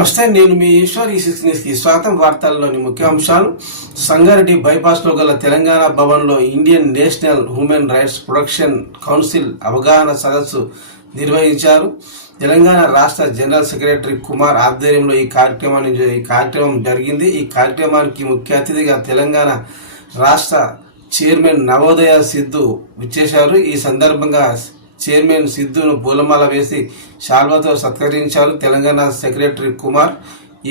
నమస్తే, నేను మీ ఈశ్వర్. ఈ 6 న్యూస్కి స్వాగతం. వార్తల్లోని ముఖ్యాంశాలు. సంగారెడ్డి బైపాస్లో గల తెలంగాణ భవన్లో Indian national human rights protection council అవగాహన సదస్సు నిర్వహించారు. తెలంగాణ రాష్ట్ర జనరల్ సెక్రటరీ కుమార్ ఆధ్వర్యంలో ఈ కార్యక్రమం జరిగింది. ఈ కార్యక్రమానికి ముఖ్య అతిథిగా తెలంగాణ రాష్ట్ర చైర్మన్ నవోదయ సిద్ధు విచ్చేశారు. ఈ సందర్భంగా చైర్మన్ సిద్ధును పూలమాల వేసి శాల్వాతో సత్కరించారు తెలంగాణ సెక్రటరీ కుమార్.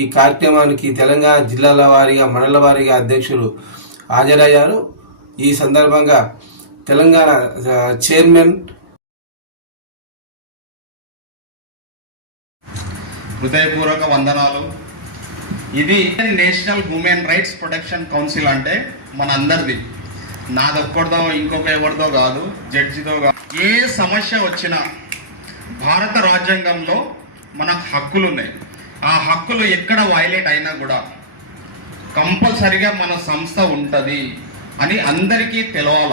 ఈ కార్యక్రమానికి తెలంగాణ జిల్లాల వారీగా మండల వారీగా అధ్యక్షులు హాజరయ్యారు. ఈ సందర్భంగా తెలంగాణ చైర్మన్ హృదయపూర్వక వందనాలు. ఇది national human rights protection council అంటే మనందరిది, నాదొక్కడిదో ఇంకొక ఎవరిదో కాదు, జడ్జితో కాదు. ఏ సమస్య వచ్చినా భారత రాజ్యాంగంలో మనకు హక్కులు ఉన్నాయి. ఆ హక్కులు ఎక్కడ వైలేట్ అయినా కూడా కంపల్సరిగా మన సంస్థ ఉంటుంది అని అందరికీ తెలవాల.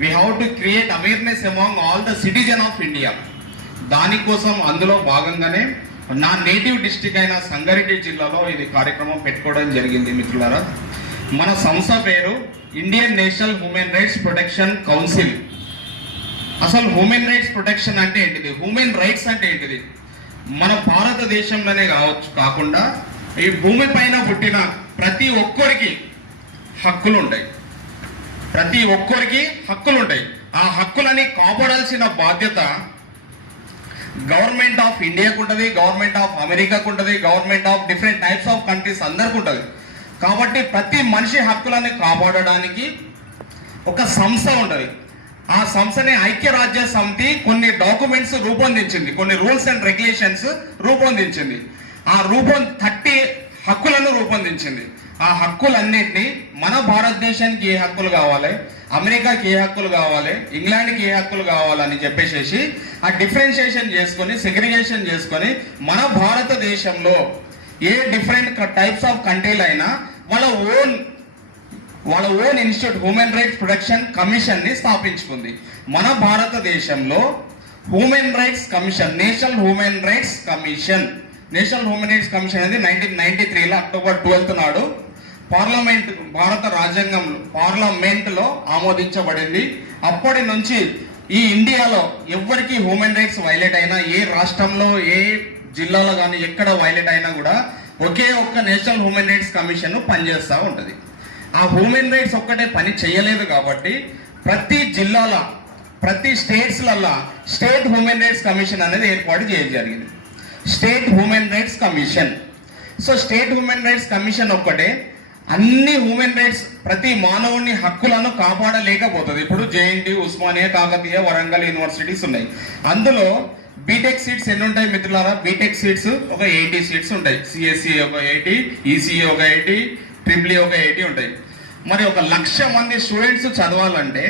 We have to create awareness among all the citizen of India. దానికోసం అందులో భాగంగానే నా నేటివ్ డిస్టిక్ అయిన సంగారెడ్డి జిల్లాలో ఇది కార్యక్రమం పెట్టుకోవడం జరిగింది. మిత్రులారా, మన సంస్థ పేరు Indian national human rights protection council. అసలు హ్యూమన్ రైట్స్ ప్రొటెక్షన్ అంటే ఏంటిది, హ్యూమన్ రైట్స్ అంటే ఏంటిది? మన భారతదేశంలోనే కాకుండా ఈ భూమి పైన పుట్టిన ప్రతి ఒక్కరికి హక్కులు ఉంటాయి. ప్రతి ఒక్కరికి హక్కులు ఉంటాయి. ఆ హక్కులని కాపాడాల్సిన బాధ్యత గవర్నమెంట్ ఆఫ్ ఇండియాకు ఉంటుంది, గవర్నమెంట్ ఆఫ్ అమెరికాకు ఉంటుంది, government of different types of countries అందరికి ఉంటుంది. కాబట్టి ప్రతి మనిషి హక్కులని కాపాడడానికి ఒక సంస్థ ఉంటుంది. ఆ సంస్థని ఐక్యరాజ్య సమితి కొన్ని డాక్యుమెంట్స్ రూపొందించింది, కొన్ని రూల్స్ అండ్ రెగ్యులేషన్స్ రూపొందించింది. ఆ 30 హక్కులను రూపొందించింది. ఆ హక్కులన్నింటినీ మన భారతదేశానికి ఏ హక్కులు కావాలి, అమెరికాకి ఏ హక్కులు కావాలి, ఇంగ్లాండ్కి ఏ హక్కులు కావాలని చెప్పేసి ఆ డిఫరెన్షియేషన్ చేసుకొని, సెగ్రిగేషన్ చేసుకొని మన భారతదేశంలో ఏ డిఫరెంట్ టైప్స్ ఆఫ్ కంట్రీలు అయినా వాళ్ళ own institute human rights protection commission ని స్థాపించుకుంది. మన భారతదేశంలో human rights commission, national human rights commission అనేది 1993లో అక్టోబర్ 12 నాడు భారత రాజ్యాంగంలో పార్లమెంట్లో ఆమోదించబడింది. అప్పటి నుంచి ఈ ఇండియాలో ఎవరికి హ్యూమన్ రైట్స్ వైలేట్ అయినా, ఏ రాష్ట్రంలో ఏ జిల్లాలో కానీ ఎక్కడ వైలేట్ అయినా కూడా ఒకే ఒక్క నేషనల్ హ్యూమన్ రైట్స్ కమిషన్ పనిచేస్తూ ఉంటుంది. ఆ హ్యూమన్ రైట్స్ ఒక్కటే పని చేయలేదు కాబట్టి ప్రతి జిల్లాల, ప్రతి స్టేట్స్లల్లో స్టేట్ హ్యూమన్ రైట్స్ కమిషన్ అనేది ఏర్పాటు చేయడం జరిగింది. State human rights commission. So state human rights commission ఒక్కటే అన్ని హ్యూమన్ రైట్స్, ప్రతి మానవుని హక్కులను కాపాడలేకపోతుంది. ఇప్పుడు జేఎన్టీ, ఉస్మానియా, కాకతీయ, వరంగల్ యూనివర్సిటీస్ ఉన్నాయి. అందులో బీటెక్ సీట్స్ ఎన్ని ఉంటాయి మిత్రులారా? బీటెక్ సీట్స్ ఒక 80 సీట్స్ ఉంటాయి. సిఎస్సి ఒక 80, ఈసీఈ ఒక 80, ట్రిపుల్ ఒక 80 ఉంటాయి. మరి 1,00,000 మంది స్టూడెంట్స్ చదవాలంటే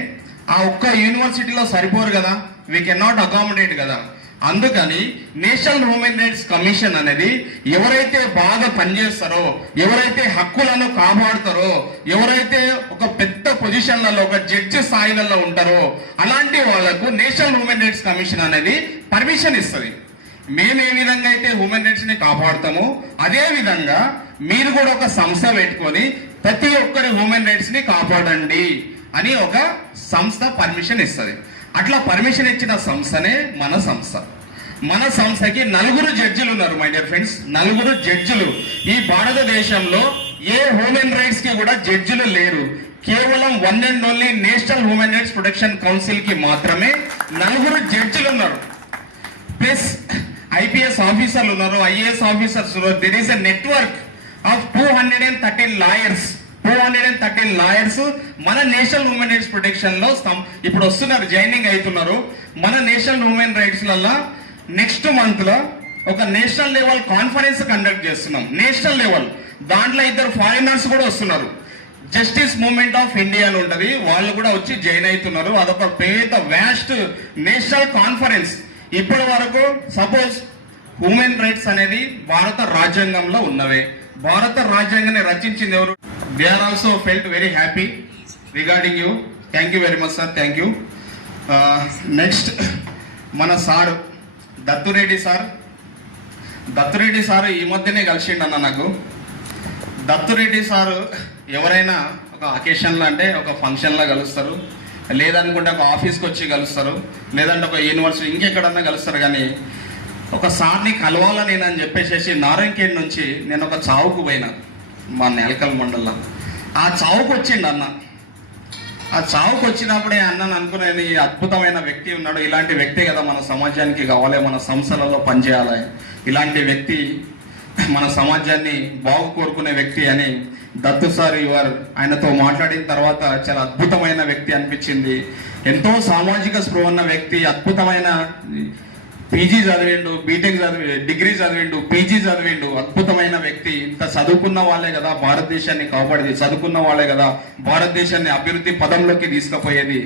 ఆ ఒక్క యూనివర్సిటీలో సరిపోరు కదా, వీ కెన్ నాట్ అకామిడేట్ కదా. అందుకని నేషనల్ హ్యూమన్ రైట్స్ కమిషన్ అనేది ఎవరైతే బాగా పనిచేస్తారో, ఎవరైతే హక్కులను కాపాడుతారో, ఎవరైతే ఒక పెద్ద పొజిషన్లలో, ఒక జడ్జి స్థాయిలలో ఉంటారో అలాంటి వాళ్లకు నేషనల్ హ్యూమన్ రైట్స్ కమిషన్ అనేది పర్మిషన్ ఇస్తుంది. మేము ఏ విధంగా అయితే హ్యూమన్ రైట్స్ ని కాపాడుతామో అదే విధంగా మీరు కూడా ఒక సంస్థ పెట్టుకొని ప్రతి ఒక్కరి హ్యూమన్ రైట్స్ ని కాపాడండి అని ఒక సంస్థ పర్మిషన్ ఇస్తుంది. అట్లా పర్మిషన్ ఇచ్చిన సంస్థనే మన సంస్థ. మన సంస్థకి 4 జడ్జిలు ఉన్నారు మై డియర్ ఫ్రెండ్స్. 4 జడ్జిలు. ఈ భారతదేశంలో ఏ హ్యూమన్ రైట్స్ కి కూడా జడ్జిలు లేరు. కేవలం one and only national human rights protection council కి మాత్రమే 4 జడ్జిలు ఉన్నారు. ప్లస్ ఐపీఎస్ ఆఫీసర్లు ఉన్నారు, ఐఏఎస్ ఆఫీసర్స్ ఉన్నారు. There is a network of 213 lawyers. 213 lawyers మన నేషనల్ హ్యూమన్ రైట్స్ ప్రొటెక్షన్ లో ఇప్పుడు వస్తున్నారు, జాయినింగ్ అవుతున్నారు. మన నేషనల్ హ్యూమన్ రైట్స్ లలో నెక్స్ట్ మంత్ లో ఒక నేషనల్ లెవెల్ కాన్ఫరెన్స్ కండక్ట్ చేస్తున్నాం. నేషనల్ లెవెల్ దాంట్లో 2 ఫారినర్స్ కూడా వస్తున్నారు. జస్టిస్ మూవ్మెంట్ ఆఫ్ ఇండియా అని ఉంటుంది, వాళ్ళు కూడా వచ్చి జాయిన్ అవుతున్నారు. అదొక పెద్ద వ్యాస్ట్ నేషనల్ కాన్ఫరెన్స్. ఇప్పటి వరకు సపోజ్ హ్యూమన్ రైట్స్ అనేది భారత రాజ్యాంగంలో ఉన్నవే. భారత రాజ్యాంగాన్ని రచించింది ఎవరు? They are also felt very happy regarding you. Thank you very much sir, thank you. Next మన sir Dattureddy sir. Dattureddy sir ఈ మధ్యనే కలిసిండన్న నాకు. దత్తురెడ్డి సారు ఎవరైనా ఒక అకేషన్లో అంటే ఒక ఫంక్షన్లో కలుస్తారు, లేదనుకుంటే ఒక ఆఫీస్కి వచ్చి కలుస్తారు, లేదంటే ఒక యూనివర్సిటీ ఇంకెక్కడన్నా కలుస్తారు. కానీ ఒక సార్ని కలవాలని నేను అని చెప్పేసి నారాయణఖేడ్ నుంచి నేను ఒక చావుకు పోయినా మా నేలకల్ మండలంలో. ఆ చావుకు వచ్చిండు అన్న. ఆ చావుకు వచ్చినప్పుడే అన్నను అనుకునేది ఈ అద్భుతమైన వ్యక్తి ఉన్నాడు, ఇలాంటి వ్యక్తి కదా మన సమాజానికి కావాలి, మన సంస్థలలో పనిచేయాలి, ఇలాంటి వ్యక్తి మన సమాజాన్ని బాగు కోరుకునే వ్యక్తి అని దత్తు సార్ ఆయనతో మాట్లాడిన తర్వాత చాలా అద్భుతమైన వ్యక్తి అనిపించింది. ఎంతో సామాజిక స్పృహ ఉన్న వ్యక్తి, అద్భుతమైన పీజీ చదివిండు, బీటెక్ డిగ్రీ చదివిండు, పీజీ చదివిండు, అద్భుతమైన వ్యక్తి. ఇంత చదువుకున్న వాళ్ళే కదా భారతదేశాన్ని కాపాడేది, చదువుకున్న వాళ్ళే కదా భారతదేశాన్ని అభివృద్ధి పదంలోకి తీసుకుపోయేది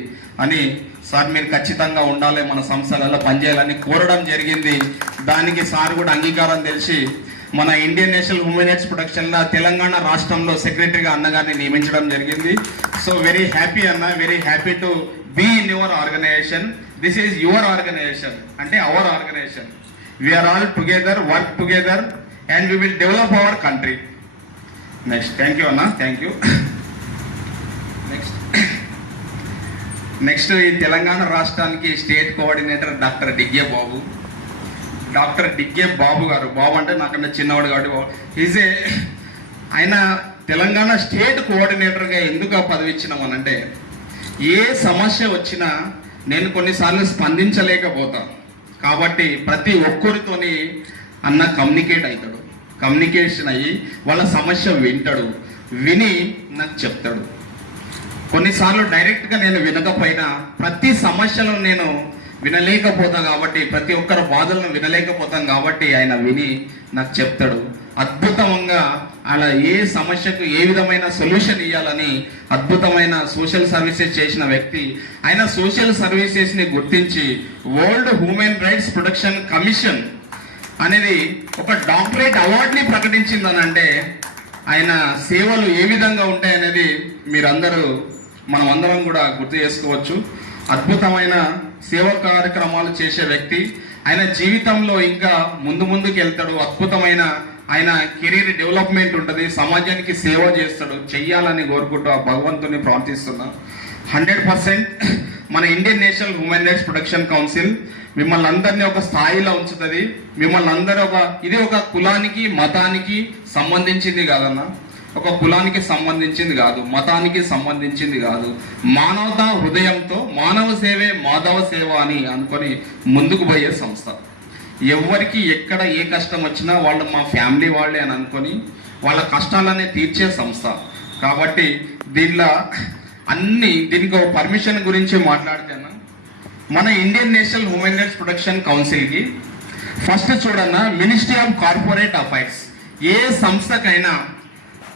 అని సార్ మీరు ఖచ్చితంగా ఉండాలి, మన సంస్థలలో పనిచేయాలని కోరడం జరిగింది. దానికి సార్ కూడా అంగీకారం తెలిసి మన ఇండియన్ నేషనల్ హ్యూమన్ రైట్స్ ప్రొటెక్షన్లో తెలంగాణ రాష్ట్రంలో సెక్రటరీగా అన్నగారిని నియమించడం జరిగింది. సో వెరీ హ్యాపీ అన్న, very happy to be in your organization. This is your organization అంటే our organization. We are all together, work together and we will develop our country. Next thank you అన్న, thank you. Next ఈ తెలంగాణ రాష్ట్రానికి state coordinator doctor Digge Babu. Doctor Digge Babu గారు, బాబు అంటే నాకన్నా చిన్నవాడు కాబట్టి ఆయన తెలంగాణ స్టేట్ కోఆర్డినేటర్గా ఎందుకు ఆ పదవి ఇచ్చినామనంటే, ఏ సమస్య వచ్చినా నేను కొన్నిసార్లు స్పందించలేకపోతాను కాబట్టి ప్రతి ఒక్కరితోని అన్న కమ్యూనికేట్ అవుతాడు, కమ్యూనికేషన్ అయ్యి వాళ్ళ సమస్య వింటాడు, విని నాకు చెప్తాడు. కొన్నిసార్లు డైరెక్ట్గా నేను వినకపోయినా ప్రతి సమస్యలో నేను వినలేకపోతాను కాబట్టి, ప్రతి ఒక్కరి బాధలను వినలేకపోతాను కాబట్టి ఆయన విని నాకు చెప్తాడు. అద్భుతంగా అలా ఏ సమస్యకు ఏ విధమైన సొల్యూషన్ ఇవ్వాలని అద్భుతమైన సోషల్ సర్వీసెస్ చేసిన వ్యక్తి. ఆయన సోషల్ సర్వీసెస్ని గుర్తించి world human rights protection commission అనేది ఒక డాక్టరేట్ అవార్డుని ప్రకటించిందనంటే ఆయన సేవలు ఏ విధంగా ఉంటాయనేది మీరందరూ మనమందరం కూడా గుర్తు చేసుకోవచ్చు. అద్భుతమైన సేవా కార్యక్రమాలు చేసే వ్యక్తి. ఆయన జీవితంలో ఇంకా ముందుకు వెళ్తాడు. అద్భుతమైన ఆయన కెరీర్ డెవలప్మెంట్ ఉంటుంది, సమాజానికి సేవ చేస్తాడు, చెయ్యాలని కోరుకుంటూ ఆ భగవంతుని ప్రార్థిస్తున్నా. 100% మన Indian national human rights protection council మిమ్మల్ని అందరినీ ఒక స్థాయిలో ఉంచుతుంది. మిమ్మల్ని అందరూ ఇది ఒక కులానికి మతానికి సంబంధించింది కాదన్న, ఒక కులానికి సంబంధించింది కాదు, మతానికి సంబంధించింది కాదు. మానవతా హృదయంతో మానవ సేవే మాధవ సేవ అని అనుకొని ముందుకు పోయే సంస్థ. ఎవరికి ఎక్కడ ఏ కష్టం వచ్చినా వాళ్ళు మా ఫ్యామిలీ వాళ్ళే అని అనుకొని వాళ్ళ కష్టాలనే తీర్చే సంస్థ. కాబట్టి దీనికి పర్మిషన్ గురించి మాట్లాడితేనా, మన Indian national human rights protection కౌన్సిల్కి ఫస్ట్ చూడన్నా మినిస్ట్రీ ఆఫ్ కార్పొరేట్ అఫైర్స్. ఏ సంస్థకైనా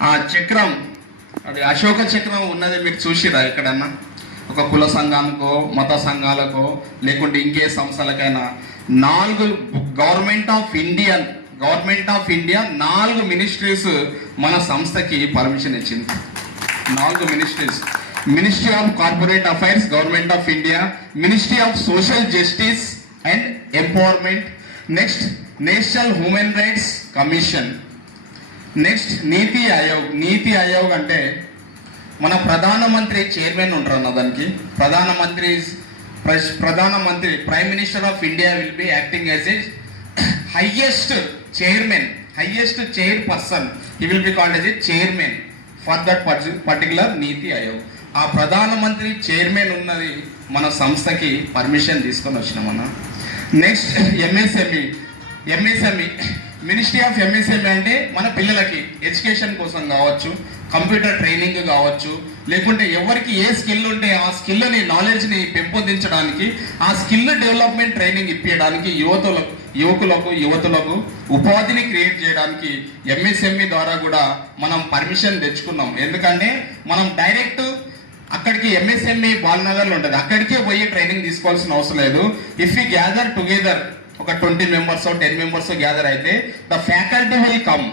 ఆ చక్రం, అది అశోక చక్రం ఉన్నది మీరు చూసిరా ఎక్కడన్నా? ఒక కుల సంఘానికో మత సంఘాలకో లేకుంటే ఇంకే సంస్థలకైనా 4 గవర్నమెంట్ ఆఫ్ ఇండియా 4 మినిస్ట్రీస్ మన సంస్థకి పర్మిషన్ ఇచ్చింది. 4 ministries: ministry of corporate affairs government of India, ministry of social justice and empowerment, next national human rights commission, next నీతి ఆయోగ్ అంటే మన ప్రధానమంత్రి చైర్మన్ ఉంటారు అన్న. దానికి ప్రధానమంత్రి prime minister of India will be acting as A highest chairperson. He will be called as a chairman for that particular నీతి ఆయోగ్. ఆ ప్రధానమంత్రి chairman ఉన్నది మన సంస్థకి పర్మిషన్ తీసుకొని వచ్చినామన్నా. Next MSME ministry of MSME అంటే మన పిల్లలకి ఎడ్యుకేషన్ కోసం కావచ్చు, కంప్యూటర్ ట్రైనింగ్ కావచ్చు, లేకుంటే ఎవరికి ఏ స్కిల్ ఉంటే ఆ స్కిల్ని నాలెడ్జ్ని పెంపొందించడానికి, ఆ స్కిల్ డెవలప్మెంట్ ట్రైనింగ్ ఇప్పించడానికి యువతులకు ఉపాధిని క్రియేట్ చేయడానికి ఎంఎస్ఎంఈ ద్వారా కూడా మనం పర్మిషన్ తెచ్చుకున్నాం. ఎందుకంటే మనం డైరెక్ట్ అక్కడికి ఎంఎస్ఎంఈ బాలనగర్లో ఉంటుంది, అక్కడికే పోయి ట్రైనింగ్ తీసుకోవాల్సిన అవసరం లేదు. ఇఫ్ యూ గ్యాదర్ టుగెదర్ ఒక 20 మెంబర్స్ 10 మెంబర్స్ గ్యాదర్ అయితే the faculty will come.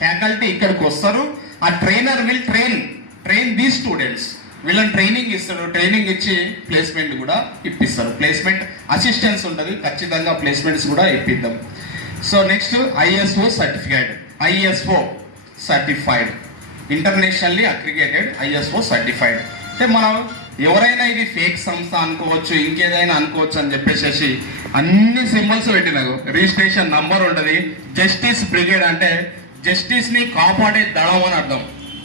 Faculty ఇక్కడికి వస్తారు. ఆ trainer will train the students. వీళ్ళని ట్రైనింగ్ ఇస్తాడు. ట్రైనింగ్ ఇచ్చి ప్లేస్మెంట్ కూడా ఇప్పిస్తారు. ప్లేస్మెంట్ అసిస్టెన్స్ ఉంటుంది, ఖచ్చితంగా ప్లేస్మెంట్స్ కూడా ఇప్పిద్దాం. So next ISO certified, internationally aggregated ISO certified. అంటే మనం ఎవరైనా ఇది ఫేక్ సంస్థ అనుకోవచ్చు, ఇంకేదైనా అనుకోవచ్చు అని చెప్పేసి అన్ని సింబల్స్ పెట్టినారు. రిజిస్ట్రేషన్ నంబర్ ఉంటుంది. జస్టిస్ బ్రిగేడ్ అంటే జస్టిస్ ని కాపాడే దళం అని అర్థం.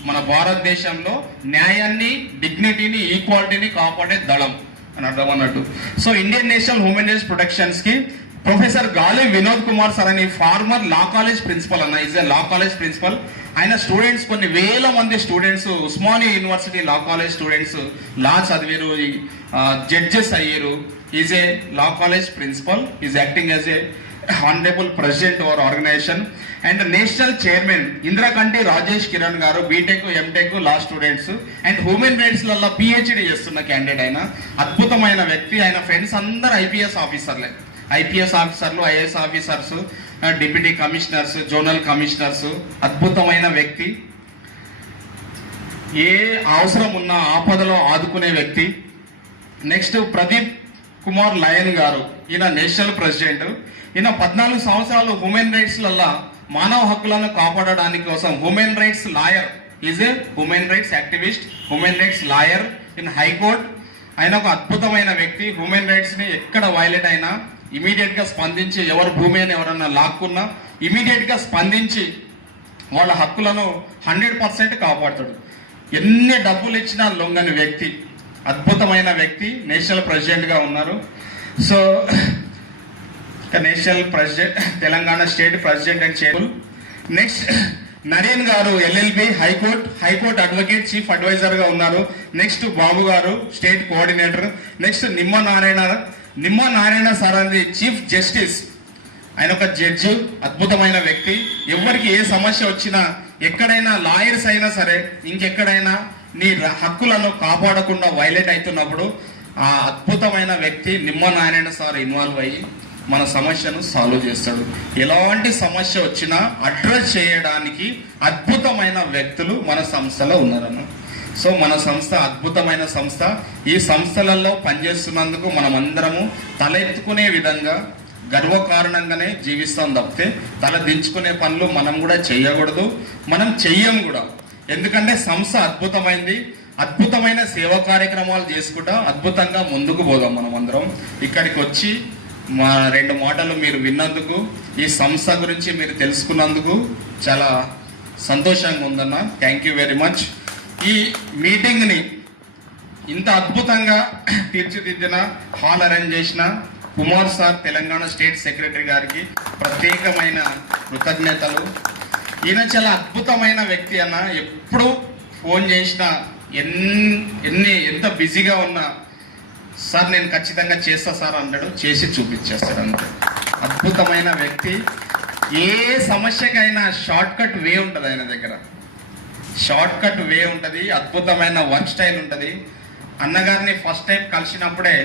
మన భారతదేశంలో న్యాయాన్ని, డిగ్నిటీని, ఈక్వాలిటీని కాపాడే దళం అని అర్థం అన్నట్టు. So Indian national human rights protections కి ప్రొఫెసర్ గాలి వినోద్ కుమార్ సార్ అని ఫార్మర్ లా కాలేజ్ ప్రిన్సిపల్ అన్న, is a law college principal. ఆయన స్టూడెంట్స్ కొన్ని వేల మంది students Osmania university law college students law చదివారు, జడ్జెస్ అయ్యారు. Is a law college principal, is acting as a honourable president our organization. And national chairman Indirakanti Rajesh Kiran గారు BTech MTech law students and human rights లలో PhD చేస్తున్న candidate. ఆయన అద్భుతమైన వ్యక్తి. ఆయన friends అందరు ఐపీఎస్ ఆఫీసర్లే, ఐపీఎస్ ఆఫీసర్లు, IAS officers, deputy commissioners, zonal commissioners. అద్భుతమైన వ్యక్తి. ఏ అవసరం ఉన్నా ఆపదలో ఆదుకునే వ్యక్తి. నెక్స్ట్ ప్రదీప్ కుమార్ లయన్ గారు, ఈయన నేషనల్ ప్రెసిడెంట్. ఈయన 14 సంవత్సరాలు హ్యూమన్ రైట్స్ లల్లా మానవ హక్కులను కాపాడడానికి కోసం human rights lawyer, is a human rights activist, human rights lawyer in high court. ఆయన ఒక అద్భుతమైన వ్యక్తి. హ్యూమన్ రైట్స్ ని ఎక్కడ వైలేట్ అయినా ఇమీడియట్ గా స్పందించి, ఎవరు భూమి అని ఎవరన్నా లాక్కున్నా ఇమీడియట్ గా స్పందించి వాళ్ళ హక్కులను 100% కాపాడుతాడు. ఎన్ని డబ్బులు ఇచ్చినా లొంగని వ్యక్తి, అద్భుతమైన వ్యక్తి. నేషనల్ ప్రెసిడెంట్ గా ఉన్నారు. So national president, Telangana state president and chairman. Next Naren గారు LLB high court advocate, chief advisor గా ఉన్నారు. నెక్స్ట్ బాబు గారు state coordinator. Next Nimma Narayana sir అనేది చీఫ్ జస్టిస్. ఆయన ఒక జడ్జి, అద్భుతమైన వ్యక్తి. ఎవరికి ఏ సమస్య వచ్చినా, ఎక్కడైనా లాయర్స్ అయినా సరే, ఇంకెక్కడైనా నీ హక్కులను కాపాడకుండా వైలేట్ అవుతున్నప్పుడు ఆ అద్భుతమైన వ్యక్తి నిమ్మ నారాయణ సార్ ఇన్వాల్వ్ అయ్యి మన సమస్యను సాల్వ్ చేస్తాడు. ఎలాంటి సమస్య వచ్చినా అడ్రస్ చేయడానికి అద్భుతమైన వ్యక్తులు మన సంస్థలో ఉన్నారన్న. సో మన సంస్థ అద్భుతమైన సంస్థ. ఈ సంస్థలలో పనిచేస్తున్నందుకు మనం అందరము తలెత్తుకునే విధంగా గర్వకారణంగానే జీవిస్తాం తప్పితే తల దించుకునే పనులు మనం కూడా చేయకూడదు, మనం చెయ్యం కూడా. ఎందుకంటే సంస్థ అద్భుతమైంది. అద్భుతమైన సేవా కార్యక్రమాలు చేసుకుంటా అద్భుతంగా ముందుకు పోదాం మనం అందరం. ఇక్కడికి వచ్చి మా 2 మాటలు మీరు విన్నందుకు, ఈ సంస్థ గురించి మీరు తెలుసుకున్నందుకు చాలా సంతోషంగా ఉందన్న. Thank you very much. ఈ మీటింగ్ని ఇంత అద్భుతంగా తీర్చిదిద్దిన, హాల్ అరేంజ్ చేసిన Kumar sir, Telangana state secretary గారికి ప్రత్యేకమైన కృతజ్ఞతలు. ఈయన చాలా అద్భుతమైన వ్యక్తి అన్న. ఎప్పుడు ఫోన్ చేసినా, ఎంత బిజీగా ఉన్నా, సార్ నేను ఖచ్చితంగా చేస్తా సార్ అంటాడు, చేసి చూపించేస్తాడు అంతే. అద్భుతమైన వ్యక్తి. ఏ సమస్యకైనా షార్ట్ కట్ వే ఉంటుంది ఆయన దగ్గర, షార్ట్ కట్ వే ఉంటుంది. అద్భుతమైన వర్క్ స్టైల్ ఉంటుంది. అన్నగారిని ఫస్ట్ టైం కలిసినప్పుడే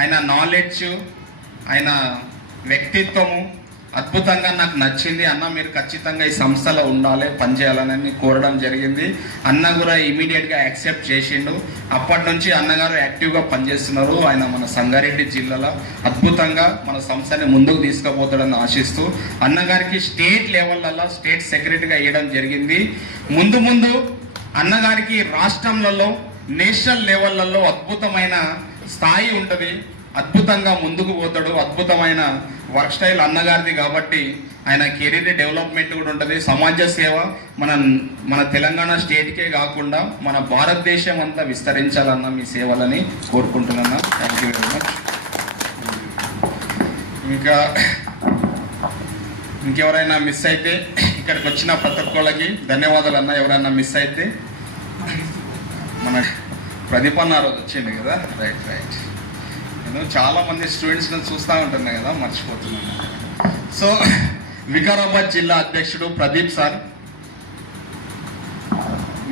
ఆయన నాలెడ్జ్, ఆయన వ్యక్తిత్వము అద్భుతంగా నాకు నచ్చింది. అన్న మీరు ఖచ్చితంగా ఈ సంస్థలో ఉండాలి, పనిచేయాలని కోరడం జరిగింది. అన్న కూడా ఇమీడియట్గా యాక్సెప్ట్ చేసిండు. అప్పటి నుంచి అన్నగారు యాక్టివ్గా పనిచేస్తున్నారు. ఆయన మన సంగారెడ్డి జిల్లాలో అద్భుతంగా మన సంస్థని ముందుకు తీసుకుపోతాడని ఆశిస్తూ అన్నగారికి స్టేట్ లెవెల్లో స్టేట్ సెక్రటరీగా వేయడం జరిగింది. ముందు అన్నగారికి రాష్ట్రంలలో, నేషనల్ లెవెల్లో అద్భుతమైన స్థాయి ఉంటుంది. అద్భుతంగా ముందుకు పోతాడు. అద్భుతమైన వర్క్ స్టైల్ అన్నగారిది కాబట్టి ఆయన కెరీర్ డెవలప్మెంట్ కూడా ఉంటుంది. సమాజ సేవ మన తెలంగాణ స్టేట్కే కాకుండా మన భారతదేశం అంతా విస్తరించాలన్న మీ సేవలని కోరుకుంటున్నా. Thank you very much. ఇంకెవరైనా మిస్ అయితే, ఇక్కడికి వచ్చిన ప్రతి ఒక్కళ్ళకి ధన్యవాదాలు అన్న. ఎవరైనా మిస్ అయితే, మన ప్రదీప్ అన్న రోజు వచ్చింది కదా, రైట్. నేను చాలా మంది స్టూడెంట్స్ చూస్తూ ఉంటున్నా కదా, మర్చిపోతున్నాను. సో వికారాబాద్ జిల్లా అధ్యక్షుడు ప్రదీప్ సార్,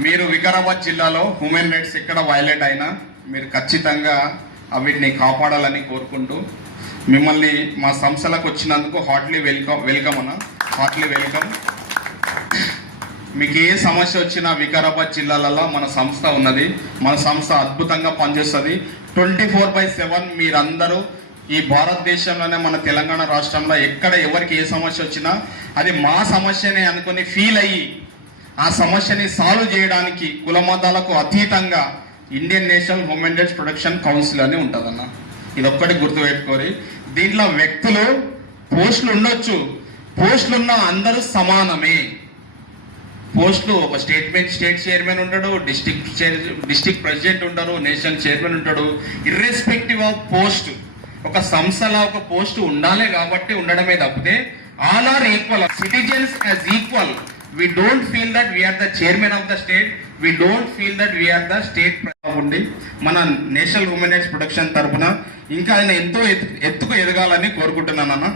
మీరు వికారాబాద్ జిల్లాలో హ్యూమన్ రైట్స్ ఎక్కడ వైలేట్ అయినా మీరు ఖచ్చితంగా వీటిని కాపాడాలని కోరుకుంటూ మిమ్మల్ని మా సంస్థలకు వచ్చినందుకు హార్ట్లీ వెల్కమ్ అన్న. Heartly welcome. మీకు ఏ సమస్య వచ్చినా వికారాబాద్ జిల్లాలలో మన సంస్థ ఉన్నది. మన సంస్థ అద్భుతంగా పనిచేస్తుంది. 24/7 మీరందరూ ఈ భారతదేశంలోనే మన తెలంగాణ రాష్ట్రంలో ఎక్కడ ఎవరికి ఏ సమస్య వచ్చినా అది మా సమస్యనే అనుకుని ఫీల్ అయ్యి ఆ సమస్యని సాల్వ్ చేయడానికి కులమతాలకు అతీతంగా Indian national human rights protection council అని ఉంటుందన్న. ఇది ఒక్కటి గుర్తుపెట్టుకోరి. దీంట్లో వ్యక్తులు పోస్టులు ఉండొచ్చు, పోస్టులు ఉన్న అందరూ సమానమే. పోస్టులు ఒక స్టేట్ చైర్మన్ ఉంటాడు, డిస్ట్రిక్ట్ ప్రెసిడెంట్ ఉంటారు, నేషనల్ చైర్మన్ ఉంటాడు. ఇర్రెస్పెక్టివ్ ఆఫ్ పోస్ట్ ఒక సంస్థలో ఒక పోస్ట్ ఉండాలి కాబట్టి ఉండడమే తప్పితే all are equal, citizens as equal. We don't feel that we are the chairman of the state. We don't feel that we are the state ఉండి మన నేషనల్ హ్యూమన్ రైట్స్ ప్రొటెక్షన్ తరఫున ఇంకా ఆయన ఎంతో ఎత్తుకు ఎదగాలని కోరుకుంటున్నానన్న.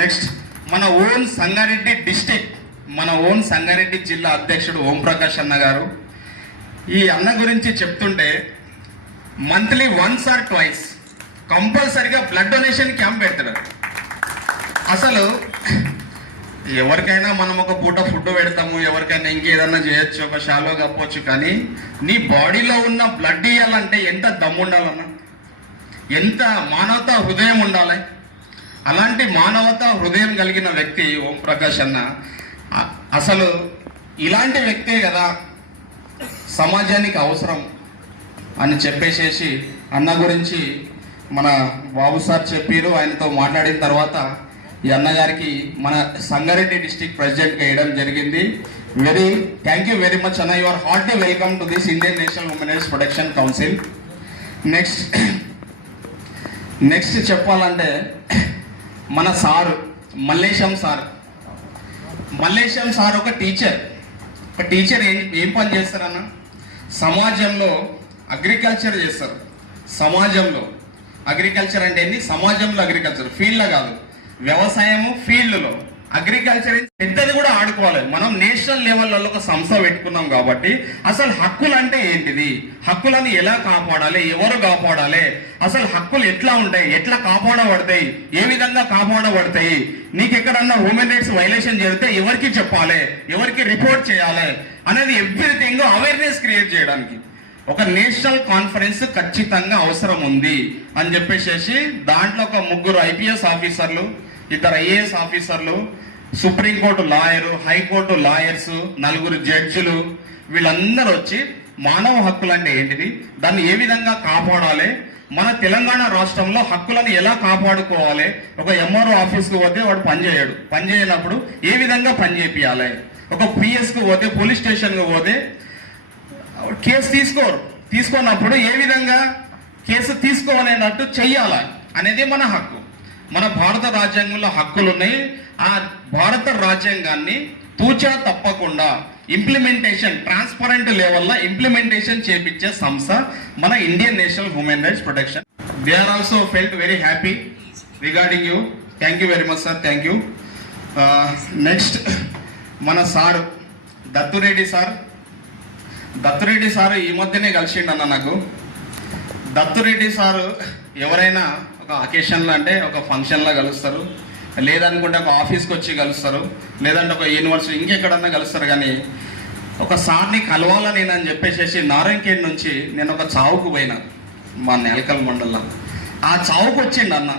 నెక్స్ట్ మన ఓన్ సంగారెడ్డి డిస్ట్రిక్ట్, మన ఓన్ సంగారెడ్డి జిల్లా అధ్యక్షుడు ఓంప్రకాష్ అన్న గారు, ఈ అన్న గురించి చెప్తుంటే మంత్లీ వన్స్ ఆర్ ట్వైస్ కంపల్సరిగా బ్లడ్ డొనేషన్ క్యాంప్ పెడతాడు. అసలు ఎవరికైనా మనం ఒక పూట ఫుడ్ పెడతాము, ఎవరికైనా ఇంకేదన్నా చేయొచ్చు, ఒక షాలో కప్పొచ్చు, కానీ నీ బాడీలో ఉన్న బ్లడ్ ఇవ్వాలంటే ఎంత దమ్ము ఉండాలన్నా, ఎంత మానవతా హృదయం ఉండాలి. అలాంటి మానవతా హృదయం కలిగిన వ్యక్తి ఓంప్రకాష్ అన్న. అసలు ఇలాంటి వ్యక్తే కదా సమాజానికి అవసరం అని చెప్పేసేసి అన్న గురించి మన బాబు సార్ చెప్పారు. ఆయనతో మాట్లాడిన తర్వాత ఈ అన్నగారికి మన సంగారెడ్డి డిస్ట్రిక్ట్ ప్రెసిడెంట్గా వేయడం జరిగింది. థ్యాంక్ యూ వెరీ మచ్ అన్న. Your heartly welcome to this Indian national human rights protection council. Next చెప్పాలంటే మన సారు మల్లేశం సార్ ఒక టీచర్ ఏం పని చేస్తారన్న, సమాజంలో అగ్రికల్చర్ చేస్తారు. సమాజంలో అగ్రికల్చర్ అంటే ఏంటి, సమాజంలో అగ్రికల్చర్ ఫీల్డ్లో కాదు, వ్యవసాయము ఫీల్డ్లో. అగ్రికల్చర్ పెద్దది కూడా ఆడుకోవాలి. మనం నేషనల్ లెవెల్లో ఒక సంస్థ పెట్టుకున్నాం కాబట్టి అసలు హక్కులు అంటే ఏంటిది, హక్కులను ఎలా కాపాడాలి, ఎవరు కాపాడాలి, అసలు హక్కులు ఎట్లా ఉంటాయి, ఎట్లా కాపాడబడతాయి, ఏ విధంగా కాపాడబడతాయి, నీకు ఎక్కడన్నా హ్యూమన్ రైట్స్ వైలేషన్ జరిగితే ఎవరికి చెప్పాలి, ఎవరికి రిపోర్ట్ చేయాలి అనేది ఎవ్రీథింగ్ అవేర్నెస్ క్రియేట్ చేయడానికి ఒక నేషనల్ కాన్ఫరెన్స్ ఖచ్చితంగా అవసరం ఉంది అని చెప్పేసి దాంట్లో ఒక 3 IPS ఆఫీసర్లు, 2 IAS ఆఫీసర్లు, సుప్రీంకోర్టు లాయరు, హైకోర్టు లాయర్స్, 4 జడ్జిలు, వీళ్ళందరూ వచ్చి మానవ హక్కులు అంటే ఏంటిది, దాన్ని ఏ విధంగా కాపాడాలి, మన తెలంగాణ రాష్ట్రంలో హక్కులను ఎలా కాపాడుకోవాలి. ఒక MRO ఆఫీస్కి పోతే వాడు పని చేయనప్పుడు ఏ విధంగా పని చేపియాలి, ఒక PSకు పోతే పోలీస్ స్టేషన్కి పోతే కేసు తీసుకోనప్పుడు ఏ విధంగా కేసు తీసుకోవాలన్నట్టు చెయ్యాలి అనేది మన హక్కు. మన భారత రాజ్యాంగంలో హక్కులు ఉన్నాయి. ఆ భారత రాజ్యాంగాన్ని తూచా తప్పకుండా ఇంప్లిమెంటేషన్ ట్రాన్స్పరెంట్ లెవెల్లో ఇంప్లిమెంటేషన్ చేపించే సంస్థ మన Indian national human rights protection. They are also felt very happy regarding you. Thank you very much sir, thank you. Next మన సారు దత్తురెడ్డి సారు ఈ మధ్యనే కలిసిండు అన్న నాకు. దత్తురెడ్డి సారు ఎవరైనా ఒక అకేషన్లో అంటే ఒక ఫంక్షన్లో కలుస్తారు, లేదనుకుంటే ఒక ఆఫీస్కి వచ్చి కలుస్తారు, లేదంటే ఒక యూనివర్సిటీ ఇంకెక్కడన్నా కలుస్తారు. కానీ ఒక సార్ని కలవాలని అని చెప్పేసి నారాయణఖేడ్ నుంచి నేను ఒక చావుకు పోయినా మా నేలకల్ మండలంలో. ఆ చావుకు వచ్చిండు అన్న.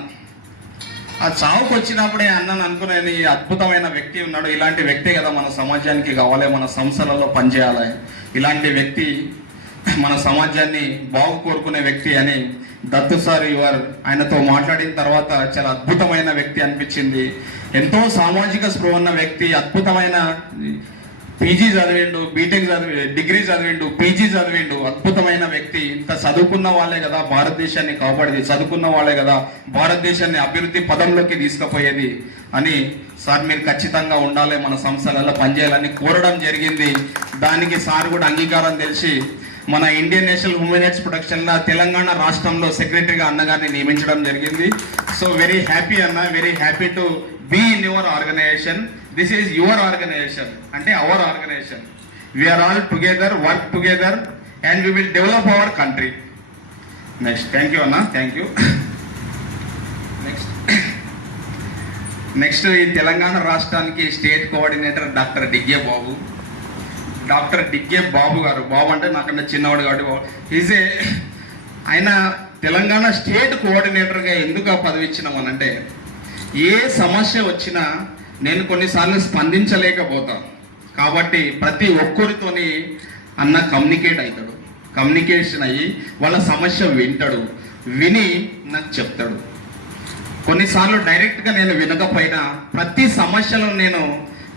ఆ చావుకు వచ్చినప్పుడే అన్నను అనుకునేది అద్భుతమైన వ్యక్తి ఉన్నాడు, ఇలాంటి వ్యక్తే కదా మన సమాజానికి కావాలి, మన సంస్థలలో పనిచేయాలి, ఇలాంటి వ్యక్తి మన సమాజాన్ని బాగు కోరుకునే వ్యక్తి అని దత్తు సార్ ఆయనతో మాట్లాడిన తర్వాత చాలా అద్భుతమైన వ్యక్తి అనిపించింది. ఎంతో సామాజిక స్పృహ ఉన్న వ్యక్తి, అద్భుతమైన పీజీ చదివిండు, బీటెక్ డిగ్రీ చదివిండు, పీజీ చదివిండు, అద్భుతమైన వ్యక్తి. ఇంత చదువుకున్న వాళ్ళే కదా భారతదేశాన్ని కాపాడేది, చదువుకున్న వాళ్ళే కదా భారతదేశాన్ని అభివృద్ధి పదంలోకి తీసుకుపోయేది అని సార్ మీరు ఖచ్చితంగా ఉండాలి, మన సంస్థలలో పనిచేయాలని కోరడం జరిగింది. దానికి సార్ కూడా అంగీకారం తెలిసి మన ఇండియన్ నేషనల్ హ్యూమన్ రైట్స్ ప్రొటెక్షన్లో తెలంగాణ రాష్ట్రంలో సెక్రటరీగా అన్నగారిని నియమించడం జరిగింది. సో వెరీ హ్యాపీ అన్న, very happy to be in your organization. This is your organization అంటే our organization. We are all together, work together and we will develop our country. Next thank you అన్న, thank you. Next ఈ తెలంగాణ రాష్ట్రానికి state coordinator doctor Digge Babu గారు. బాబు అంటే నాకన్నా చిన్నవాడు కాబట్టి ఆయన తెలంగాణ స్టేట్ కోఆర్డినేటర్గా ఎందుకు ఆ పదవి ఇచ్చినామనంటే, ఏ సమస్య వచ్చినా నేను కొన్నిసార్లు స్పందించలేకపోతాను. కాబట్టి ప్రతి ఒక్కరితోని అన్న కమ్యూనికేట్ అవుతాడు, కమ్యూనికేషన్ అయ్యి వాళ్ళ సమస్య వింటాడు, విని నాకు చెప్తాడు. కొన్నిసార్లు డైరెక్ట్గా నేను వినకపోయినా ప్రతి సమస్యలను నేను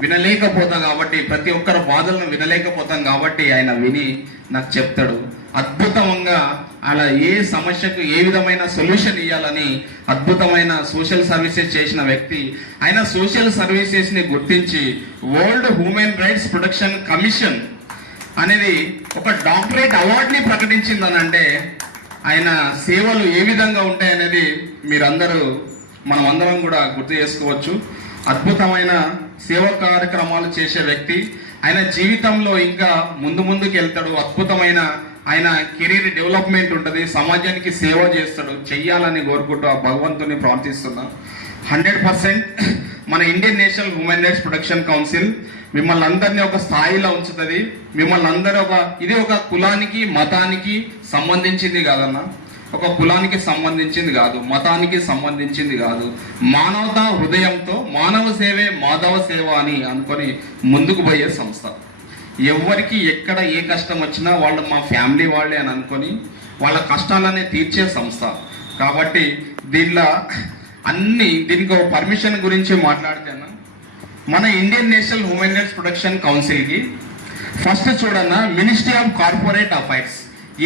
వినలేకపోతాను కాబట్టి, ప్రతి ఒక్కరి బాధలను వినలేకపోతాను కాబట్టి ఆయన విని నాకు చెప్తాడు. అద్భుతంగా అలా ఏ సమస్యకు ఏ విధమైన సొల్యూషన్ ఇవ్వాలని అద్భుతమైన సోషల్ సర్వీసెస్ చేసిన వ్యక్తి. ఆయన సోషల్ సర్వీసెస్ని గుర్తించి world human rights protection commission అనేది ఒక డాక్టరేట్ అవార్డుని ప్రకటించిందనంటే ఆయన సేవలు ఏ విధంగా ఉంటాయనేది మీరందరూ మనమందరం కూడా గుర్తు చేసుకోవచ్చు. అద్భుతమైన సేవా కార్యక్రమాలు చేసే వ్యక్తి. ఆయన జీవితంలో ఇంకా ముందుకు వెళ్తాడు. అద్భుతమైన ఆయన కెరీర్ డెవలప్మెంట్ ఉంటుంది, సమాజానికి సేవ చేస్తాడు, చెయ్యాలని కోరుకుంటూ ఆ భగవంతుని ప్రార్థిస్తున్నా. 100% మన Indian national human rights protection council మిమ్మల్ని అందరినీ ఒక స్థాయిలో ఉంచుతుంది. మిమ్మల్ని అందరూ ఇది ఒక కులానికి మతానికి సంబంధించింది కాదన్న, ఒక కులానికి సంబంధించింది కాదు, మతానికి సంబంధించింది కాదు. మానవతా హృదయంతో మానవ సేవే మాధవ సేవ అని అనుకొని ముందుకు పోయే సంస్థ. ఎవరికి ఎక్కడ ఏ కష్టం వచ్చినా వాళ్ళు మా ఫ్యామిలీ వాళ్ళే అని అనుకొని వాళ్ళ కష్టాలనే తీర్చే సంస్థ. కాబట్టి దీనికి పర్మిషన్ గురించి మాట్లాడితేనా, మన Indian national human rights protection కౌన్సిల్కి ఫస్ట్ చూడన్నా మినిస్ట్రీ ఆఫ్ కార్పొరేట్ అఫైర్స్.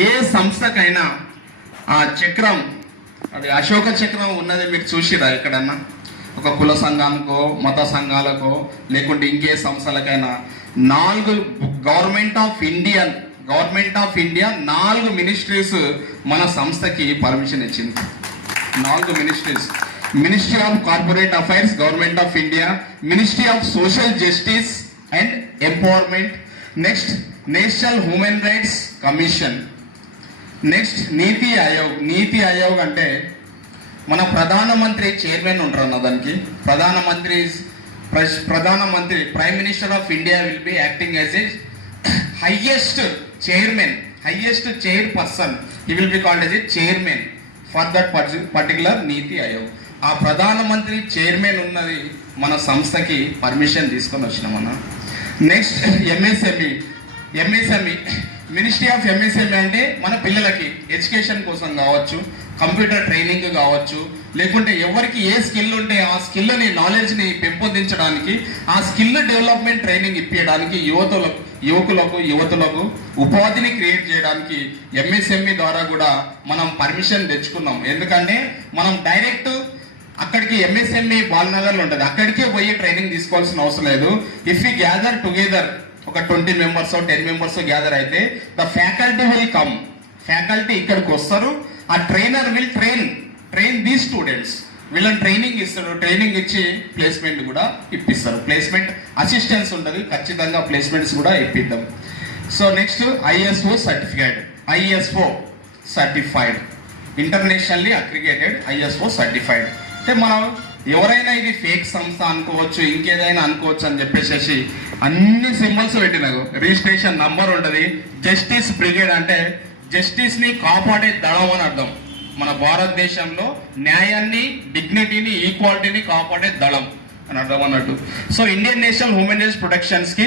ఏ సంస్థకైనా ఆ చక్రం, అది అశోక చక్రం ఉన్నది మీరు చూసిరా ఎక్కడన్నా? ఒక కుల సంఘానికో మత సంఘాలకో లేకుంటే ఇంకే సంస్థలకైనా 4 గవర్నమెంట్ ఆఫ్ ఇండియా 4 మినిస్ట్రీస్ మన సంస్థకి పర్మిషన్ ఇచ్చింది. 4 ministries: ministry of corporate affairs government of India, ministry of social justice and empowerment, next national human rights commission, next నీతి ఆయోగ్ అంటే మన ప్రధానమంత్రి చైర్మన్ ఉంటారు అన్న. దానికి ప్రధానమంత్రి prime minister of India will be acting as A highest chairperson. He will be called as a chairman for that particular నీతి ఆయోగ్. ఆ ప్రధానమంత్రి chairman ఉన్నది మన సంస్థకి పర్మిషన్ తీసుకొని వచ్చినామన్న. Next MSME ministry of MSME అంటే మన పిల్లలకి ఎడ్యుకేషన్ కోసం కావచ్చు, కంప్యూటర్ ట్రైనింగ్ కావచ్చు, లేకుంటే ఎవరికి ఏ స్కిల్ ఉంటే ఆ స్కిల్ని నాలెడ్జ్ని పెంపొందించడానికి, ఆ స్కిల్ డెవలప్మెంట్ ట్రైనింగ్ ఇప్పించడానికి యువతులకు ఉపాధిని క్రియేట్ చేయడానికి ఎంఎస్ఎంఈ ద్వారా కూడా మనం పర్మిషన్ తెచ్చుకున్నాం. ఎందుకంటే మనం డైరెక్ట్ అక్కడికి ఎంఎస్ఎంఈ బాలనగర్లో ఉంటుంది, అక్కడికే పోయి ట్రైనింగ్ తీసుకోవాల్సిన అవసరం లేదు. ఇఫ్ యూ గ్యాదర్ టుగెదర్ ఒక 20 మెంబర్స్ 10 మెంబర్స్ గ్యాదర్ అయితే the faculty will come. Faculty ఇక్కడికి వస్తారు. ఆ trainer will train these students. వీళ్ళని ట్రైనింగ్ ఇస్తారు. ట్రైనింగ్ ఇచ్చి ప్లేస్మెంట్ కూడా ఇప్పిస్తారు. ప్లేస్మెంట్ అసిస్టెన్స్ ఉంటుంది, ఖచ్చితంగా ప్లేస్మెంట్స్ కూడా ఇప్పిద్దాం. So next ISO certified, internationally aggregated ISO certified. అంటే మనం ఎవరైనా ఇది ఫేక్ సంస్థ అనుకోవచ్చు, ఇంకేదైనా అనుకోవచ్చు అని చెప్పేసి అన్ని సింబల్స్ పెట్టినారు. రిజిస్ట్రేషన్ నంబర్ ఉంటుంది. జస్టిస్ బ్రిగేడ్ అంటే జస్టిస్ని కాపాడే దళం అని అర్థం. మన భారతదేశంలో న్యాయాన్ని, డిగ్నిటీని, ఈక్వాలిటీని కాపాడే దళం అని అర్థం అన్నట్టు. So Indian national human rights ప్రొటెక్షన్స్కి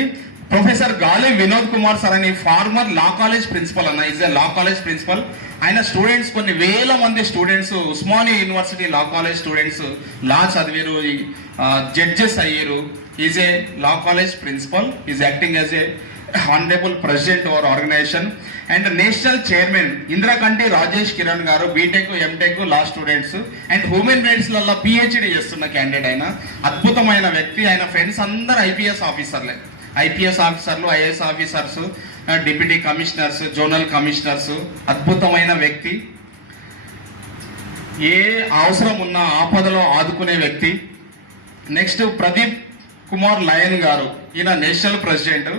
ప్రొఫెసర్ గాలి వినోద్ కుమార్ సార్ అని ఫార్మర్ లా కాలేజ్ ప్రిన్సిపల్ అన్న, is a law college principal. ఆయన స్టూడెంట్స్ కొన్ని వేల మంది students Osmania university law college students law చదివారు, జడ్జెస్ అయ్యారు. Is a law college principal, is acting as a honourable president our organization. And national chairman Indrakanti Rajesh Kiran గారు BTech MTech law students and human రైట్స్లలో PhD చేస్తున్న candidate. ఆయన అద్భుతమైన వ్యక్తి. ఆయన friends అందరు ఐపీఎస్ ఆఫీసర్లు, IAS officers, deputy commissioners, zonal commissioners. అద్భుతమైన వ్యక్తి. ఏ అవసరం ఉన్నా ఆపదలో ఆదుకునే వ్యక్తి. నెక్స్ట్ ప్రదీప్ కుమార్ లయన్ గారు, ఈయన నేషనల్ ప్రెసిడెంట్.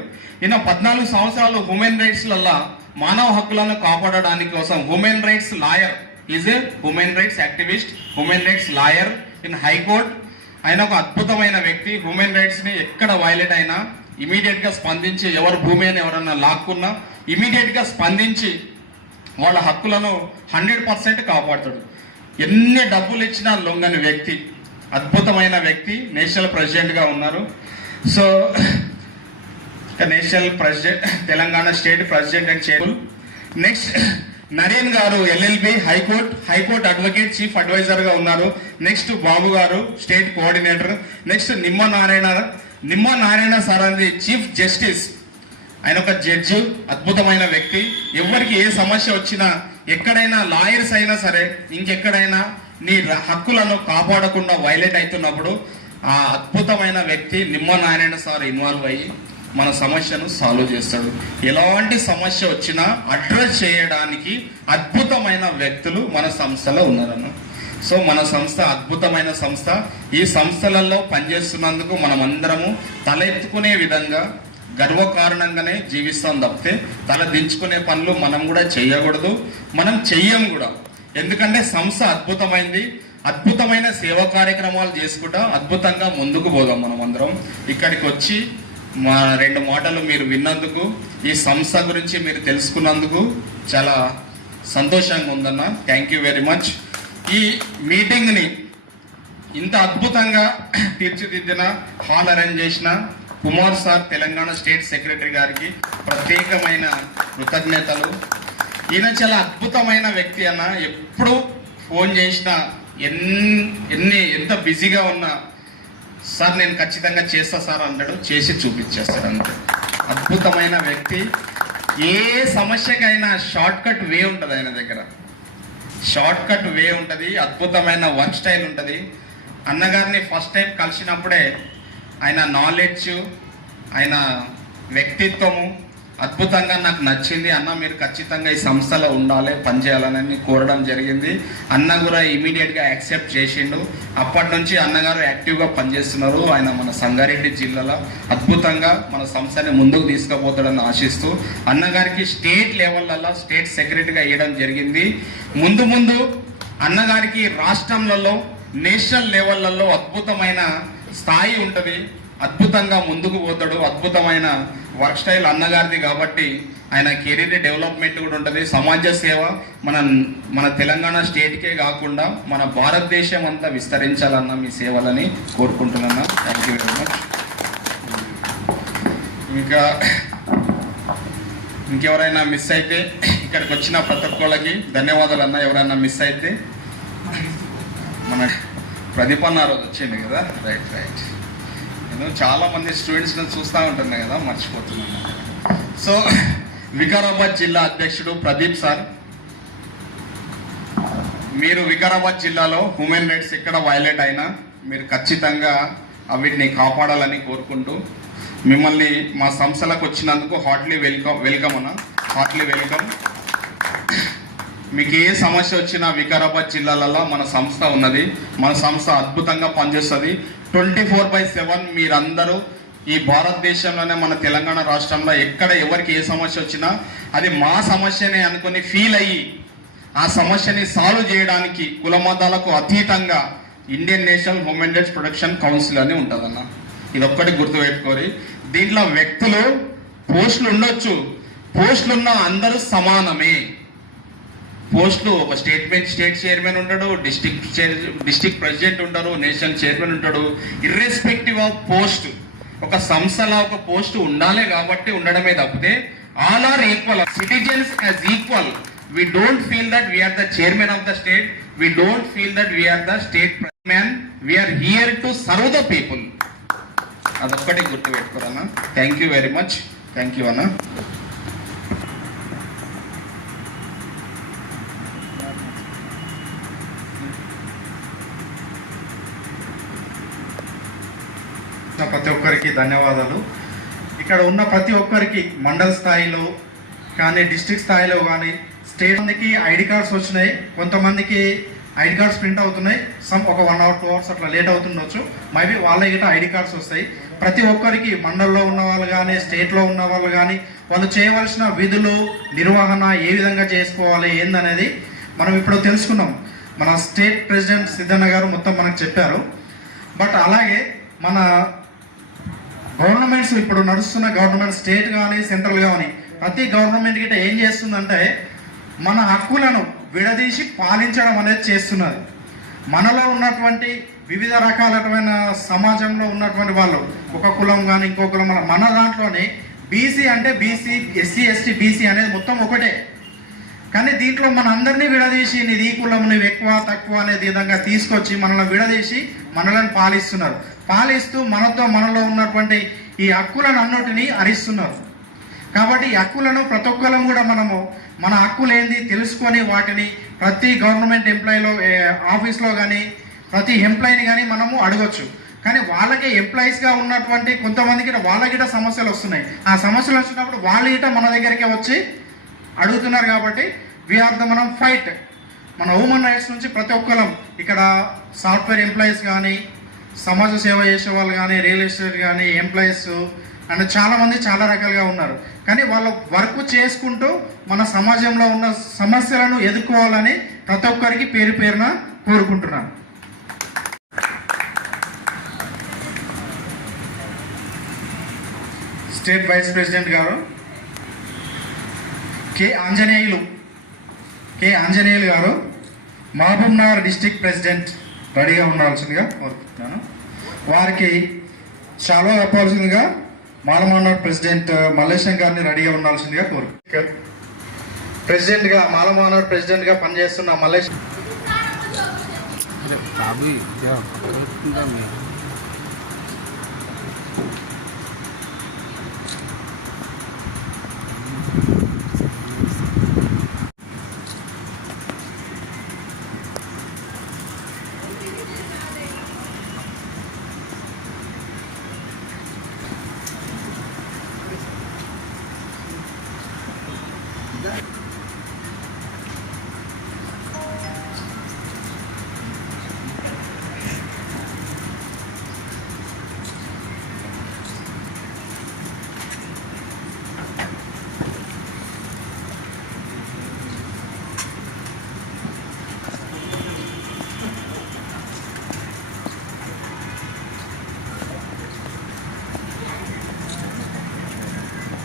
ఈయన 14 సంవత్సరాలు హ్యూమన్ రైట్స్లలో మానవ హక్కులను కాపాడడానికి కోసం human rights lawyer, is a human rights activist, human rights lawyer in high court. ఆయన ఒక అద్భుతమైన వ్యక్తి. హ్యూమన్ రైట్స్ని ఎక్కడ వైలేట్ అయినా ఇమీడియట్గా స్పందించి, ఎవరు భూమి అని ఎవరన్నా లాక్కున్నా ఇమీడియట్గా స్పందించి వాళ్ళ హక్కులను 100% కాపాడుతాడు. ఎన్ని డబ్బులు ఇచ్చినా లొంగని వ్యక్తి, అద్భుతమైన వ్యక్తి, నేషనల్ ప్రెసిడెంట్గా ఉన్నారు. So national president, Telangana state president and chairman. Next Naren గారు LLB హైకోర్టు అడ్వకేట్ చీఫ్ అడ్వైజర్గా ఉన్నారు. నెక్స్ట్ బాబు గారు state coordinator. Next Nimma Narayana sir అనేది చీఫ్ జస్టిస్. ఆయన ఒక జడ్జి, అద్భుతమైన వ్యక్తి. ఎవరికి ఏ సమస్య వచ్చినా, ఎక్కడైనా లాయర్స్ అయినా సరే, ఇంకెక్కడైనా నీ హక్కులను కాపాడకుండా వైలేట్ అవుతున్నప్పుడు ఆ అద్భుతమైన వ్యక్తి నిమ్మ నారాయణ సార్ ఇన్వాల్వ్ అయ్యి మన సమస్యను సాల్వ్ చేస్తాడు. ఎలాంటి సమస్య వచ్చినా అడ్రస్ చేయడానికి అద్భుతమైన వ్యక్తులు మన సంస్థలో ఉన్నారన్న. సో మన సంస్థ అద్భుతమైన సంస్థ. ఈ సంస్థలలో పనిచేస్తున్నందుకు మనం అందరము తల ఎత్తుకునే విధంగా గర్వకారణంగానే జీవిస్తాం తప్పితే తల దించుకునే పనులు మనం కూడా చేయకూడదు, మనం చెయ్యం కూడా. ఎందుకంటే సంస్థ అద్భుతమైంది, అద్భుతమైన సేవా కార్యక్రమాలు చేసుకుంటా అద్భుతంగా ముందుకు పోదాం. మనం అందరం ఇక్కడికి వచ్చి మా 2 మాటలు మీరు విన్నందుకు, ఈ సంస్థ గురించి మీరు తెలుసుకున్నందుకు చాలా సంతోషంగా ఉందన్న. Thank you very much. ఈ మీటింగ్ని ఇంత అద్భుతంగా తీర్చిదిద్దిన, హాల్ అరేంజ్ చేసిన Kumar sir, Telangana state secretary గారికి ప్రత్యేకమైన కృతజ్ఞతలు. ఈయన చాలా అద్భుతమైన వ్యక్తి అన్న. ఎప్పుడు ఫోన్ చేసినా, ఎంత బిజీగా ఉన్నా, సార్ నేను ఖచ్చితంగా చేస్తా సార్ అంటాడు, చేసి చూపించేస్తాడు. అంతే అద్భుతమైన వ్యక్తి. ఏ సమస్యకైనా షార్ట్ కట్ వే ఉంటుంది ఆయన దగ్గర, షార్ట్ కట్ వే ఉంటుంది, అద్భుతమైన వర్క్ స్టైల్ ఉంటుంది. అన్నగారిని ఫస్ట్ టైం కలిసినప్పుడే ఆయన నాలెడ్జ్, ఆయన వ్యక్తిత్వము అద్భుతంగా నాకు నచ్చింది. అన్న మీరు ఖచ్చితంగా ఈ సంస్థలో ఉండాలి, పనిచేయాలని కోరడం జరిగింది. అన్న కూడా ఇమీడియట్గా యాక్సెప్ట్ చేసిండు. అప్పటి నుంచి అన్నగారు యాక్టివ్గా పనిచేస్తున్నారు. ఆయన మన సంగారెడ్డి జిల్లాలో అద్భుతంగా మన సంస్థని ముందుకు తీసుకుపోతాడని ఆశిస్తూ అన్నగారికి స్టేట్ లెవెల్లో స్టేట్ సెక్రటరీగా ఇవ్వడం జరిగింది. ముందు అన్నగారికి రాష్ట్రంలలో, నేషనల్ లెవెల్లో అద్భుతమైన స్థాయి ఉంటుంది, అద్భుతంగా ముందుకు పోతాడు. అద్భుతమైన వర్క్ స్టైల్ అన్నగారిది కాబట్టి ఆయన కెరీర్ డెవలప్మెంట్ కూడా ఉంటుంది. సమాజ సేవ మన తెలంగాణ స్టేట్కే కాకుండా మన భారతదేశం అంతా విస్తరించాలన్న మీ సేవలని కోరుకుంటున్నా. Thank you very much. ఇంకెవరైనా మిస్ అయితే, ఇక్కడికి వచ్చిన ప్రతి ఒక్కళ్ళకి ధన్యవాదాలు అన్న. ఎవరైనా మిస్ అయితే, మన ప్రదీప్ అన్న రోజు వచ్చింది కదా, రైట్. నేను చాలా మంది స్టూడెంట్స్ని చూస్తూ ఉంటున్నాను కదా, మర్చిపోతున్నాను. సో వికారాబాద్ జిల్లా అధ్యక్షుడు ప్రదీప్ సార్, మీరు వికారాబాద్ జిల్లాలో హ్యూమన్ రైట్స్ ఎక్కడ వైలేట్ అయినా మీరు ఖచ్చితంగా వీటిని కాపాడాలని కోరుకుంటూ మిమ్మల్ని మా సంస్థలకు వచ్చినందుకు హార్ట్లీ వెల్కమ్ అన్న. Heartly welcome. మీకు ఏ సమస్య వచ్చినా వికారాబాద్ జిల్లాలలో మన సంస్థ ఉన్నది. మన సంస్థ అద్భుతంగా పనిచేస్తుంది. 24/7 మీరందరూ ఈ భారతదేశంలోనే, మన తెలంగాణ రాష్ట్రంలో ఎక్కడ ఎవరికి ఏ సమస్య వచ్చినా అది మా సమస్యనే అనుకుని ఫీల్ అయ్యి ఆ సమస్యని సాల్వ్ చేయడానికి కులమతాలకు అతీతంగా Indian national human rights protection council అని ఉంటుందన్న. ఇది ఒక్కటి గుర్తుపెట్టుకోరి. దీంట్లో వ్యక్తులు పోస్టులు ఉండొచ్చు, పోస్టులు ఉన్న అందరూ సమానమే. పోస్టులు ఒక స్టేట్ చైర్మన్ ఉంటాడు, డిస్ట్రిక్ట్ ప్రెసిడెంట్ ఉంటారు, నేషనల్ చైర్మన్ ఉంటాడు. ఇర్రెస్పెక్టివ్ ఆఫ్ పోస్ట్, ఒక సంస్థలో ఒక పోస్ట్ ఉండాలి కాబట్టి ఉండడమే తప్పితే all are equal, citizens as equal. We don't feel that we are the chairman of the state. We don't feel that we are the state man. We are here to serve the people. అదొక్కటి గుర్తుపెట్టుకోరన్నా. Thank you very much. Thank you అన్న. ప్రతి ఒక్కరికి ధన్యవాదాలు. ఇక్కడ ఉన్న ప్రతి ఒక్కరికి మండల స్థాయిలో కానీ, డిస్ట్రిక్ట్ స్థాయిలో కానీ, స్టేట్ మందికి ఐడి కార్డ్స్ వచ్చినాయి. కొంతమందికి ఐడి కార్డ్స్ ప్రింట్ అవుతున్నాయి. ఒక 1 hour 2 hours అట్లా లేట్ అవుతుండొచ్చు. మేబీ వాళ్ళ గిట్ట ఐడి కార్డ్స్ వస్తాయి. ప్రతి ఒక్కరికి మండలంలో ఉన్న వాళ్ళు కానీ, స్టేట్లో ఉన్న వాళ్ళు కానీ, వాళ్ళు చేయవలసిన విధులు, నిర్వహణ ఏ విధంగా చేసుకోవాలి ఏందనేది మనం ఇప్పుడు తెలుసుకున్నాం. మన స్టేట్ ప్రెసిడెంట్ సిద్ధన్న గారు మొత్తం మనకు చెప్పారు. బట్ అలాగే మన గవర్నమెంట్స్, ఇప్పుడు నడుస్తున్న గవర్నమెంట్, స్టేట్ కానీ సెంట్రల్ కానీ, ప్రతి గవర్నమెంట్ గిట్ట ఏం చేస్తుందంటే మన హక్కులను విడదీసి పాలించడం అనేది చేస్తున్నది. మనలో ఉన్నటువంటి వివిధ రకాలైన సమాజంలో ఉన్నటువంటి వాళ్ళు, ఒక కులం కానీ ఇంకో కులం, మన దాంట్లోనే బీసీ అంటే బీసీ, ఎస్సీ ఎస్టీ బీసీ అనేది మొత్తం ఒకటే. కానీ దీంట్లో మన అందరినీ విడదీసి నీది ఈ కులం, నువ్వు ఎక్కువ తక్కువ అనే విధంగా తీసుకొచ్చి మనల్ని విడదీసి మనల్ని పాలిస్తున్నారు. పాలిస్తూ మనలో ఉన్నటువంటి ఈ హక్కులను అన్నిటినీ హరిస్తున్నారు. కాబట్టి ఈ హక్కులను ప్రతి ఒక్కరం కూడా మనము మన హక్కులు ఏంది తెలుసుకొని వాటిని ప్రతి గవర్నమెంట్ ఎంప్లాయీలో ఆఫీస్లో కానీ ప్రతి ఎంప్లాయీని కానీ మనము అడగొచ్చు. కానీ వాళ్ళకి ఎంప్లాయీస్గా ఉన్నటువంటి కొంతమందికి వాళ్ళకి సమస్యలు వస్తున్నాయి. ఆ సమస్యలు వచ్చినప్పుడు వాళ్ళు ఇట మన దగ్గరికి వచ్చి అడుగుతున్నారు. కాబట్టి మనం ఫైట్ మన హ్యూమన్ రైట్స్ నుంచి ప్రతి ఒక్కరం ఇక్కడ సాఫ్ట్వేర్ ఎంప్లాయీస్ కానీ, సమాజ సేవ చేసే వాళ్ళు కానీ, రియల్ ఎస్టేట్ కానీ ఎంప్లాయీస్ అండ్ చాలామంది చాలా రకాలుగా ఉన్నారు. కానీ వాళ్ళ వర్క్ చేసుకుంటూ మన సమాజంలో ఉన్న సమస్యలను ఎదుర్కోవాలని ప్రతి ఒక్కరికి పేరు పేరున కోరుకుంటున్నాను. స్టేట్ వైస్ ప్రెసిడెంట్ గారు కె ఆంజనేయులు గారు, మహబూబ్ నగర్ డిస్ట్రిక్ట్ ప్రెసిడెంట్ రెడీగా ఉండాల్సిందిగా కోరుకుంటున్నాను. వారికి చాలా చెప్పాల్సిందిగా మాలమానర్ ప్రెసిడెంట్ మల్లేశం గారిని రెడీగా ఉండాల్సిందిగా కోరుకుంటున్నాను. ప్రెసిడెంట్గా మాలమానర్ ప్రెసిడెంట్గా పనిచేస్తున్న మల్లేశం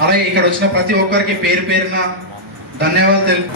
అలాగే ఇక్కడ వచ్చిన ప్రతి ఒక్కరికి పేరు పేరున ధన్యవాదాలు తెలుపు.